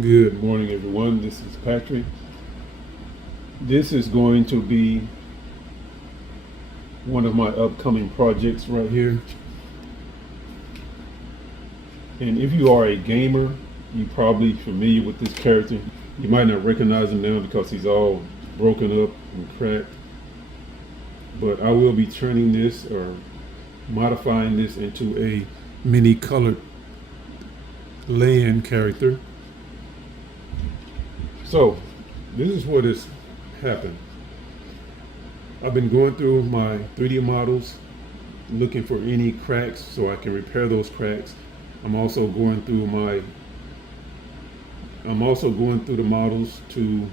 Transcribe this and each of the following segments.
Good morning, everyone. This is Patrick. This is going to be one of my upcoming projects right here. And if you are a gamer, you're probably familiar with this character. You might not recognize him now because he's all broken up and cracked. But I will be turning this or modifying this into a mini colored land character. So this is what has happened. I've been going through my 3D models looking for any cracks so I can repair those cracks. I'm also going through the models to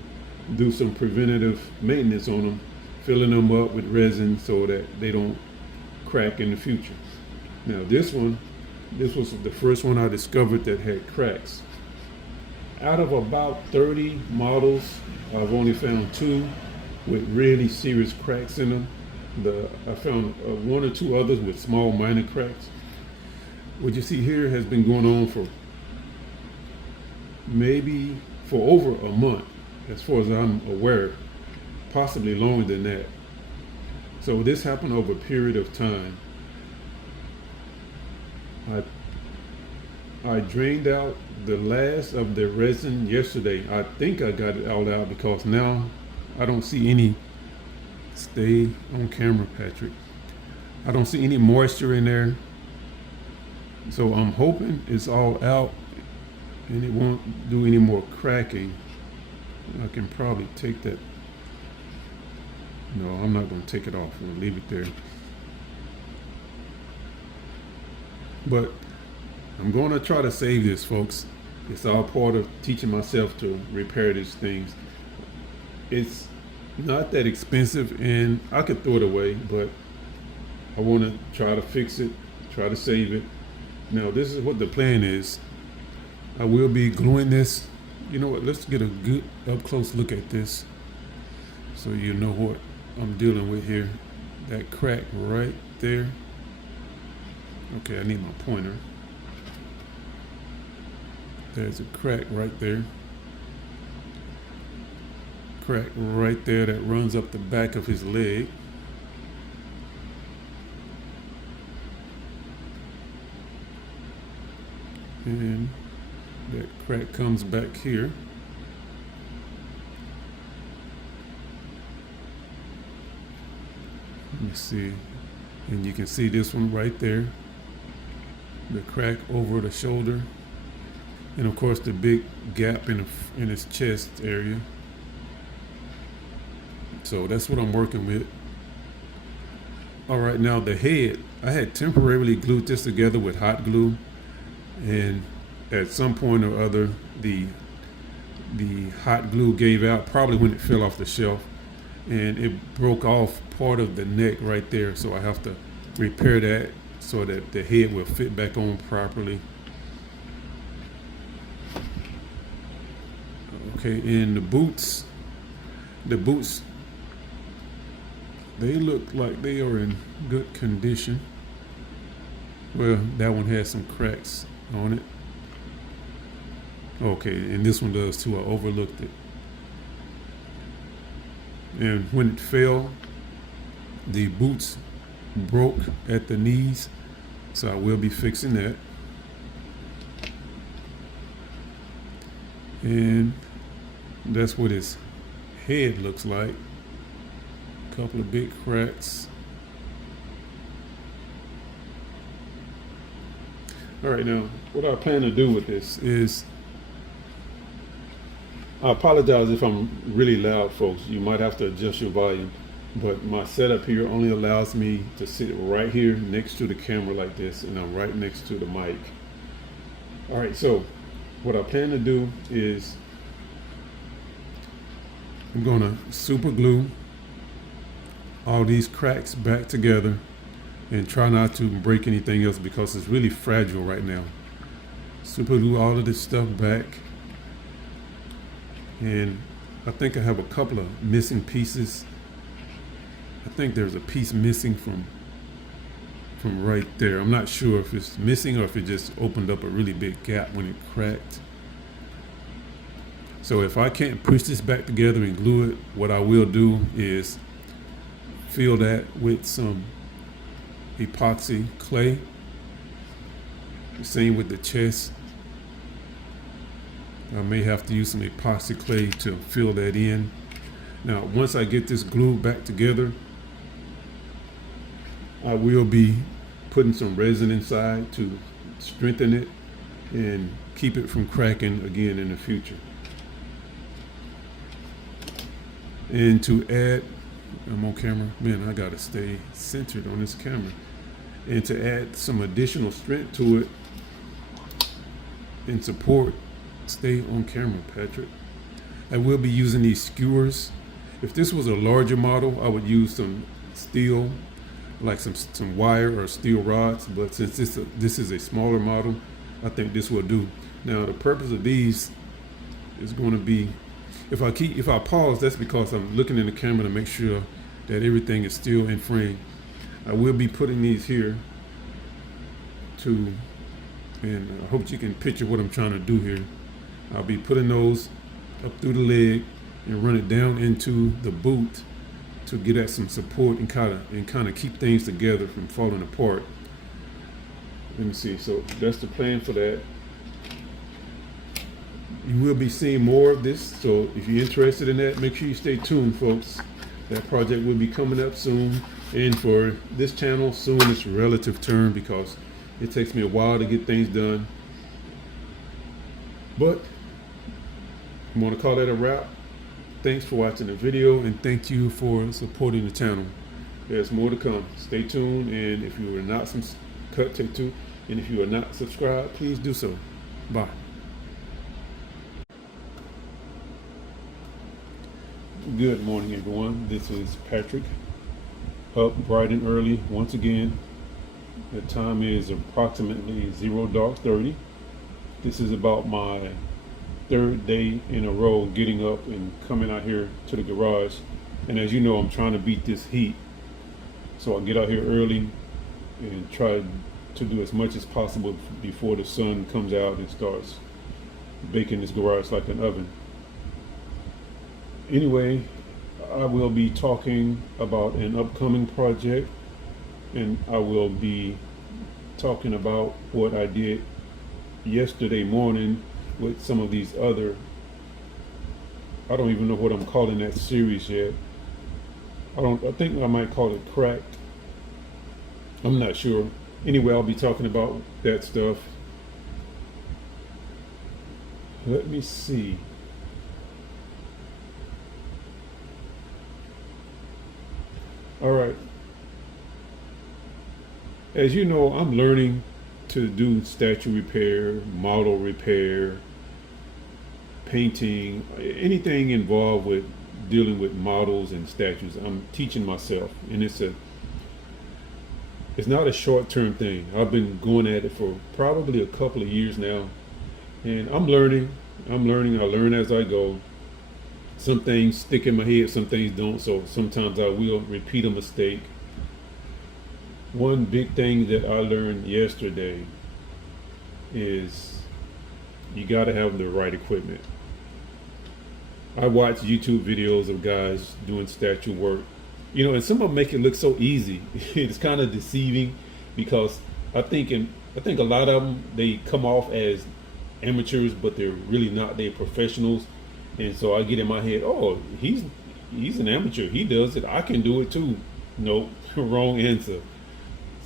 do some preventative maintenance on them, filling them up with resin so that they don't crack in the future. Now this was the first one I discovered that had cracks. Out of about 30 models, I've only found 2 with really serious cracks in them. I found 1 or 2 others with small minor cracks. What you see here has been going on for over a month, as far as I'm aware, possibly longer than that. So this happened over a period of time. I drained out the last of the resin yesterday. I think I got it all out because now I don't see any. Stay on camera, Patrick. I don't see any moisture in there. So I'm hoping it's all out and it won't do any more cracking. I can probably take that. No, I'm not going to take it off. I'm going to leave it there. But I'm going to try to save this, folks. It's all part of teaching myself to repair these things. It's not that expensive and I could throw it away, but I want to try to fix it, try to save it. Now, this is what the plan is. I will be gluing this. You know what? Let's get a good up close look at this so you know what I'm dealing with here. That crack right there. Okay, I need my pointer. There's a crack right there. Crack right there that runs up the back of his leg. And that crack comes back here. Let me see. And you can see this one right there. The crack over the shoulder. And of course the big gap in his chest area. So that's what I'm working with. All right, now the head. I had temporarily glued this together with hot glue. And at some point or other, the hot glue gave out, probably when it fell off the shelf. And it broke off part of the neck right there. So I have to repair that so that the head will fit back on properly. Okay, and the boots, they look like they are in good condition. Well, that one has some cracks on it. Okay, and this one does too. I overlooked it. And when it fell, the boots broke at the knees, so I will be fixing that. And that's what his head looks like. A couple of big cracks. All right, now what I plan to do with this is, I apologize if I'm really loud, folks. You might have to adjust your volume, but my setup here only allows me to sit right here next to the camera like this, and I'm right next to the mic. All right, so what I plan to do is I'm gonna super glue all these cracks back together and try not to break anything else because it's really fragile right now. Super glue all of this stuff back. And I think I have a couple of missing pieces. I think there's a piece missing from right there. I'm not sure if it's missing or if it just opened up a really big gap when it cracked. So if I can't push this back together and glue it, what I will do is fill that with some epoxy clay. Same with the chest. I may have to use some epoxy clay to fill that in. Now, once I get this glue back together, I will be putting some resin inside to strengthen it and keep it from cracking again in the future. And to add, I'm on camera, man, I gotta stay centered on this camera. And to add some additional strength to it and support, stay on camera, Patrick. I will be using these skewers. If this was a larger model, I would use some steel, like some wire or steel rods. But since this is a smaller model, I think this will do. Now, the purpose of these is going to be, if I pause, that's because I'm looking in the camera to make sure that everything is still in frame. I will be putting these here and I hope you can picture what I'm trying to do here. I'll be putting those up through the leg and run it down into the boot to get at some support and kind of keep things together from falling apart. Let me see. So that's the plan for that. You will be seeing more of this, so if you're interested in that, make sure you stay tuned, folks. That project will be coming up soon. And for this channel, soon is a relative term because it takes me a while to get things done. But I'm going to call that a wrap. Thanks for watching the video, and thank you for supporting the channel. There's more to come. Stay tuned, and if you are not and if you are not subscribed, please do so. Bye. Good morning, everyone. This is Patrick, up bright and early once again. The time is approximately 0:30. This is about my third day in a row getting up and coming out here to the garage. And as you know, I'm trying to beat this heat. So I get out here early and try to do as much as possible before the sun comes out and starts baking this garage like an oven. Anyway, I will be talking about an upcoming project, and I will be talking about what I did yesterday morning with some of these other, I don't even know what I'm calling that series yet. I think I might call it cracked. I'm not sure. Anyway, I'll be talking about that stuff. Let me see. All right. As you know, I'm learning to do statue repair, model repair, painting, anything involved with dealing with models and statues. I'm teaching myself, and it's not a short-term thing. I've been going at it for probably a couple of years now, and I'm learning. I learn as I go. Some things stick in my head, some things don't, so sometimes I will repeat a mistake. One big thing that I learned yesterday is you got to have the right equipment. I watch YouTube videos of guys doing statue work, and some of them make it look so easy. It's kind of deceiving because I think a lot of them, they come off as amateurs, but they're really not. They're professionals. And so I get in my head, oh, he's an amateur. He does it. I can do it too. Nope, wrong answer.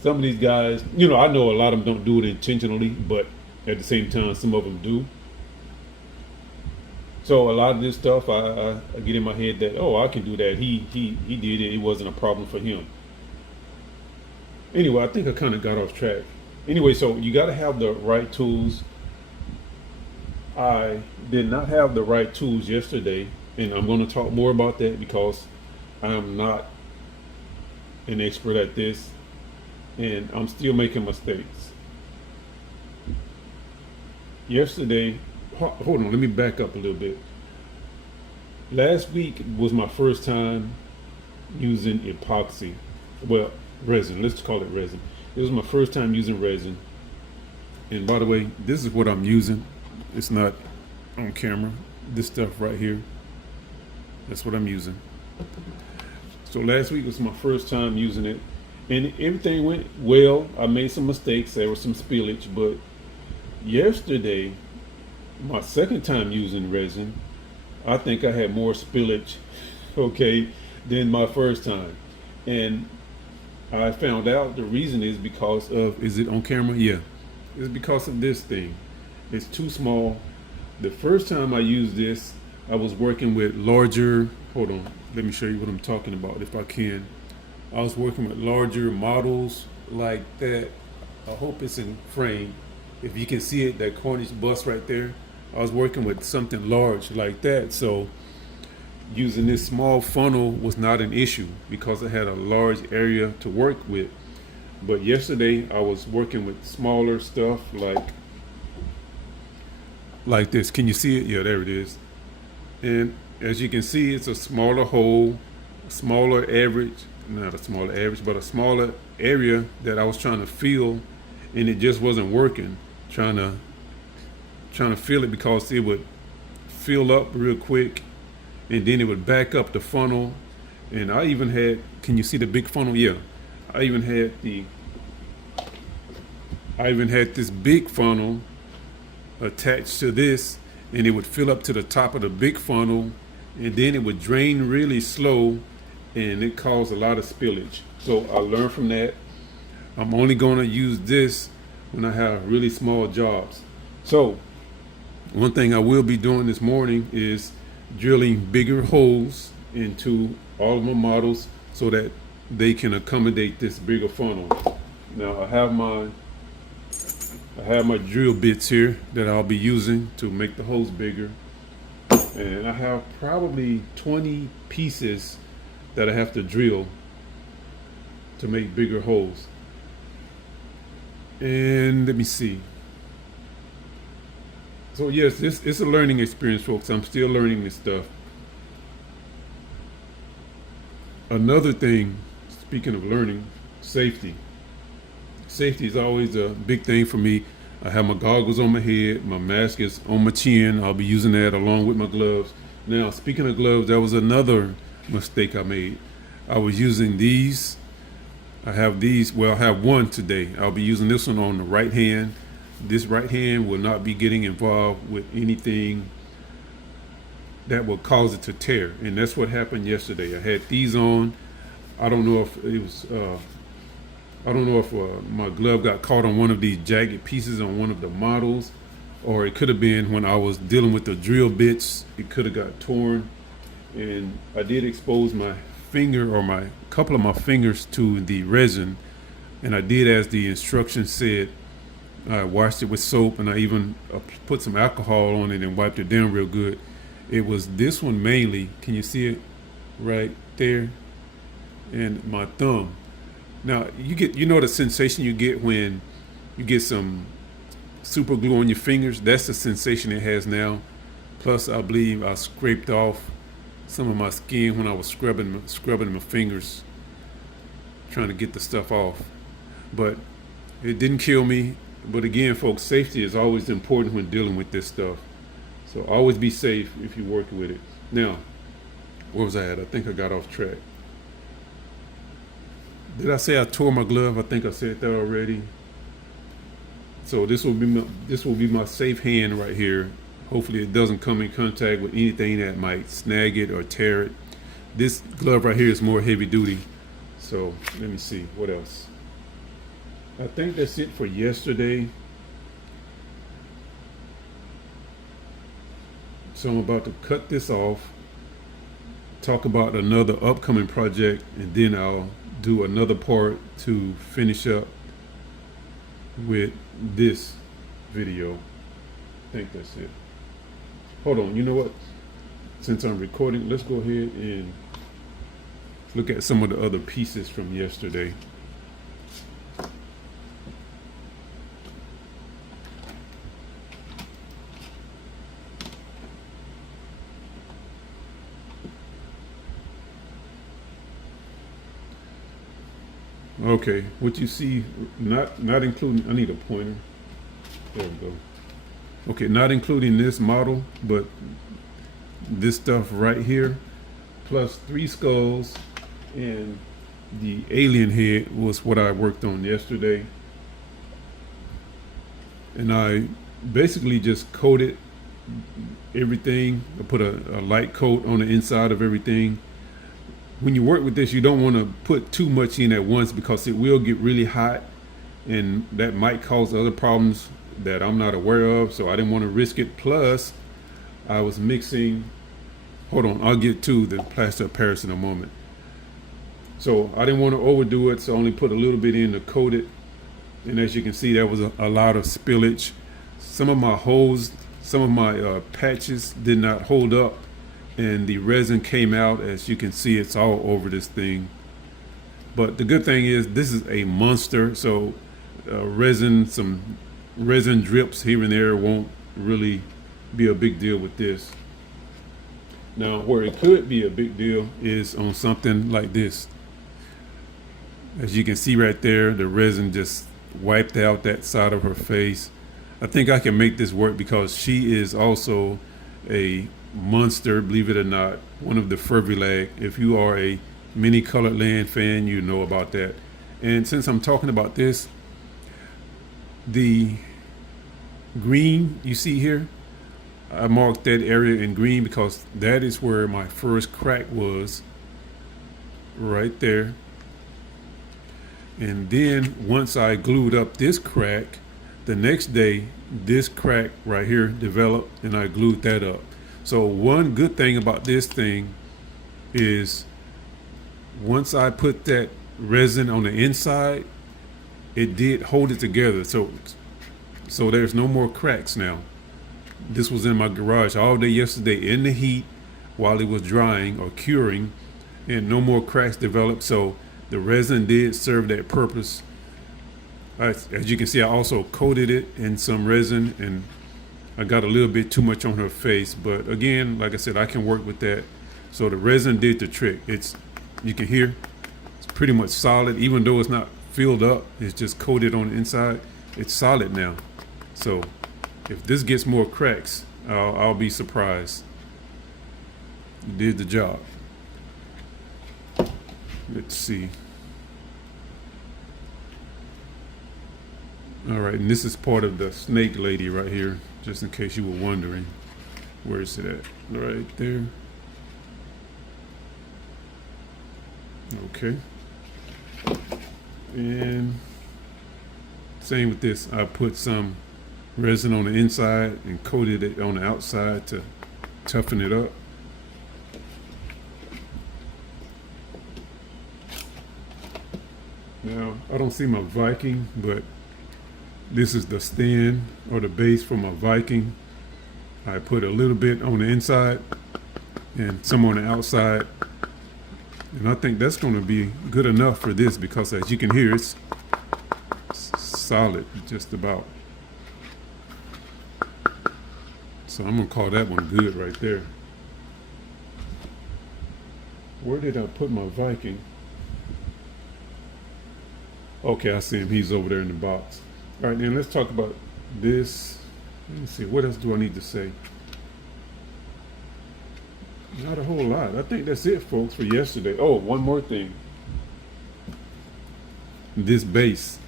Some of these guys, I know a lot of them don't do it intentionally, but at the same time, some of them do. So a lot of this stuff, I get in my head that, oh, I can do that. He did it. It wasn't a problem for him. Anyway, I think I kind of got off track. Anyway, so you got to have the right tools. I did not have the right tools yesterday, and I'm going to talk more about that because I am not an expert at this, and I'm still making mistakes. Yesterday, hold on, let me back up a little bit. Last week was my first time using epoxy. Well, resin, let's call it resin. It was my first time using resin. And by the way, this is what I'm using. It's not on camera, this stuff right here. That's what I'm using. So last week was my first time using it, and everything went well. I made some mistakes. There was some spillage, but yesterday, my second time using resin, I think I had more spillage, okay, than my first time. And I found out the reason is because of, is it on camera? Yeah. It's because of this thing. It's too small. The first time I used this, I was working with larger, hold on, let me show you what I'm talking about if I can. I was working with larger models like that. I hope it's in frame. If you can see it, that Cornish bust right there. I was working with something large like that. So using this small funnel was not an issue because I had a large area to work with. But yesterday I was working with smaller stuff like this. Can you see it? Yeah, there it is. And as you can see, it's a smaller hole, smaller average, not a smaller average, but a smaller area that I was trying to fill, and it just wasn't working. Trying to fill it because it would fill up real quick, and then it would back up the funnel. And I even had, can you see the big funnel? Yeah, I even had this big funnel attached to this, and it would fill up to the top of the big funnel, and then it would drain really slow, and it caused a lot of spillage. So I learned from that. I'm only going to use this when I have really small jobs. So one thing I will be doing this morning is drilling bigger holes into all of my models so that they can accommodate this bigger funnel. Now I have my drill bits here that I'll be using to make the holes bigger, and I have probably 20 pieces that I have to drill to make bigger holes. And let me see. So yes, it's a learning experience, folks. I'm still learning this stuff. Another thing, speaking of learning, safety. Safety is always a big thing for me. I have my goggles on my head, my mask is on my chin. I'll be using that along with my gloves. Now, speaking of gloves, that was another mistake I made. I was using these. I have these, well, I have one today. I'll be using this one on the right hand. This right hand will not be getting involved with anything that will cause it to tear. And that's what happened yesterday. I had these on. I don't know if it was, my glove got caught on one of these jagged pieces on one of the models, or it could have been when I was dealing with the drill bits, it could have got torn. And I did expose my finger, or my couple of my fingers, to the resin, and I did as the instructions said. I washed it with soap, and I even put some alcohol on it and wiped it down real good. It was this one mainly. Can you see it right there? And my thumb. Now you know the sensation you get when you get some super glue on your fingers. That's the sensation it has now. Plus, I believe I scraped off some of my skin when I was scrubbing my fingers, trying to get the stuff off. But it didn't kill me. But again, folks, safety is always important when dealing with this stuff. So always be safe if you're working with it. Now, where was I at? I think I got off track. Did I say I tore my glove? I think I said that already. So this will be my safe hand right here. Hopefully it doesn't come in contact with anything that might snag it or tear it. This glove right here is more heavy duty. So let me see, what else? I think that's it for yesterday. So I'm about to cut this off, talk about another upcoming project, and then I'll do another part to finish up with this video. I think that's it. Hold on, you know what? Since I'm recording, let's go ahead and look at some of the other pieces from yesterday. Okay, what you see, not including, I need a pointer. There we go. Okay, not including this model, but this stuff right here, plus 3 skulls, and the alien head was what I worked on yesterday. And I basically just coated everything. I put a light coat on the inside of everything. When you work with this, you don't want to put too much in at once because it will get really hot, and that might cause other problems that I'm not aware of, so I didn't want to risk it. Plus, I was mixing, hold on, I'll get to the plaster of Paris in a moment. So I didn't want to overdo it, so I only put a little bit in to coat it. And as you can see, there was a lot of spillage. Some of my holes, some of my patches did not hold up, and the resin came out. As you can see, it's all over this thing. But the good thing is this is a monster, so some resin drips here and there won't really be a big deal with this. Now, where it could be a big deal is on something like this. As you can see right there, the resin just wiped out that side of her face. I think I can make this work because she is also a monster, believe it or not, one of the Furvilag. If you are a mini colored land fan, you know about that. And since I'm talking about this, the green you see here, I marked that area in green because that is where my first crack was, right there. And then once I glued up this crack, the next day this crack right here developed and I glued that up. So one good thing about this thing is once I put that resin on the inside, it did hold it together. So there's no more cracks now. This was in my garage all day yesterday in the heat while it was drying or curing, and no more cracks developed. So the resin did serve that purpose. As you can see, I also coated it in some resin, and I got a little bit too much on her face. But again, like I said, I can work with that. So the resin did the trick. You can hear it's pretty much solid, even though it's not filled up. It's just coated on the inside. It's solid now. So if this gets more cracks, I'll be surprised. It did the job. Let's see. All right, and this is part of the snake lady right here, just in case you were wondering. Where is it at? Right there. Okay. And same with this. I put some resin on the inside and coated it on the outside to toughen it up. Now, I don't see my Viking, but this is the stand or the base for my Viking. I put a little bit on the inside and some on the outside. And I think that's going to be good enough for this because as you can hear, it's solid, just about. So I'm going to call that one good right there. Where did I put my Viking? Okay, I see him. He's over there in the box. All right, then let's talk about this. Let me see. What else do I need to say? Not a whole lot. I think that's it, folks, for yesterday. Oh, one more thing. This base.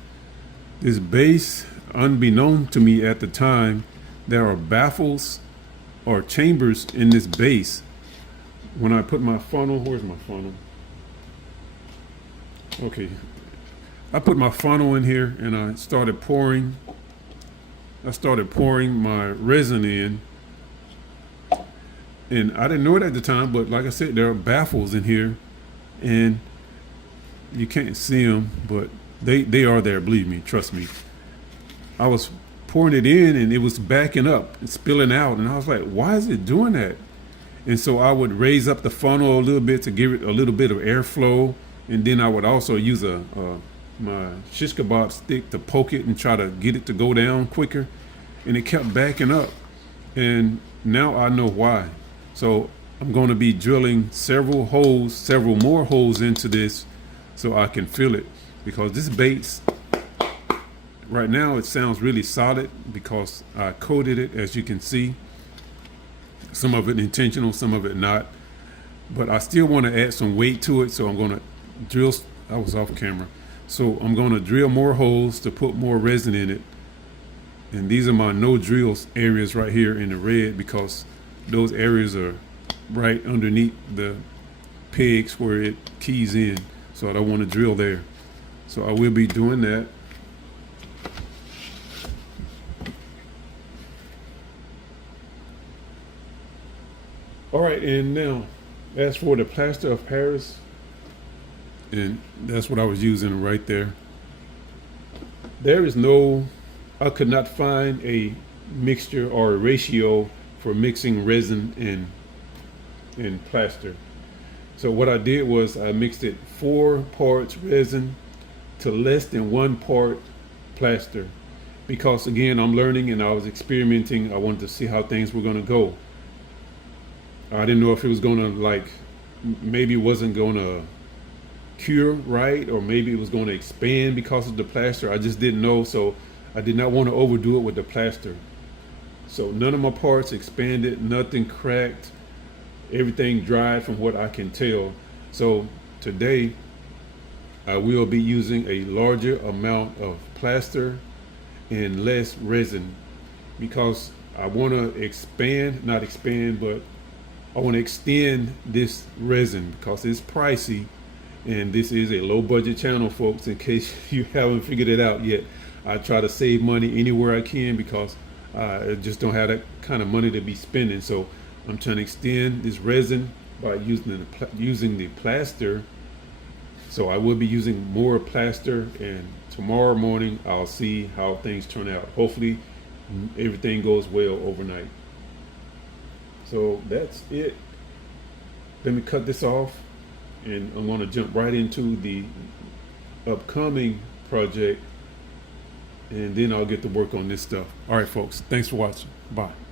This base, unbeknown to me at the time, there are baffles or chambers in this base. When I put my funnel, where's my funnel? Okay. I put my funnel in here and I started pouring my resin in. And I didn't know it at the time, but like I said, there are baffles in here and you can't see them, but they are there, believe me, trust me. I was pouring it in and it was backing up and spilling out, and I was like, why is it doing that? And so I would raise up the funnel a little bit to give it a little bit of airflow, and then I would also use my shish kebab stick to poke it and try to get it to go down quicker, and it kept backing up. And now I know why. So I'm going to be drilling several more holes into this so I can fill it, because this base right now, it sounds really solid because I coated it, as you can see. Some of it intentional, some of it not. But I still want to add some weight to it, so I'm going to drill. I was off camera. So I'm going to drill more holes to put more resin in it. And these are my no drills areas right here in the red, because those areas are right underneath the pegs where it keys in. So I don't want to drill there. So I will be doing that. All right, and now as for the plaster of Paris, and that's what I was using right there. There is no, I could not find a mixture or a ratio for mixing resin and plaster. So what I did was I mixed it 4 parts resin to less than 1 part plaster, because again, I'm learning and I was experimenting. I wanted to see how things were going to go. I didn't know if it was going to, like, maybe it wasn't going to cure right, or maybe it was going to expand because of the plaster. I just didn't know, so I did not want to overdo it with the plaster. So none of my parts expanded, nothing cracked, everything dried from what I can tell. So today I will be using a larger amount of plaster and less resin, because I want to expand, not expand, but I want to extend this resin because it's pricey, and this is a low budget channel, folks, in case you haven't figured it out yet. I try to save money anywhere I can because I just don't have that kind of money to be spending. So I'm trying to extend this resin by using the plaster. So I will be using more plaster, and tomorrow morning I'll see how things turn out. Hopefully everything goes well overnight. So that's it. Let me cut this off, and I'm going to jump right into the upcoming project, and then I'll get to work on this stuff. All right, folks. Thanks for watching. Bye.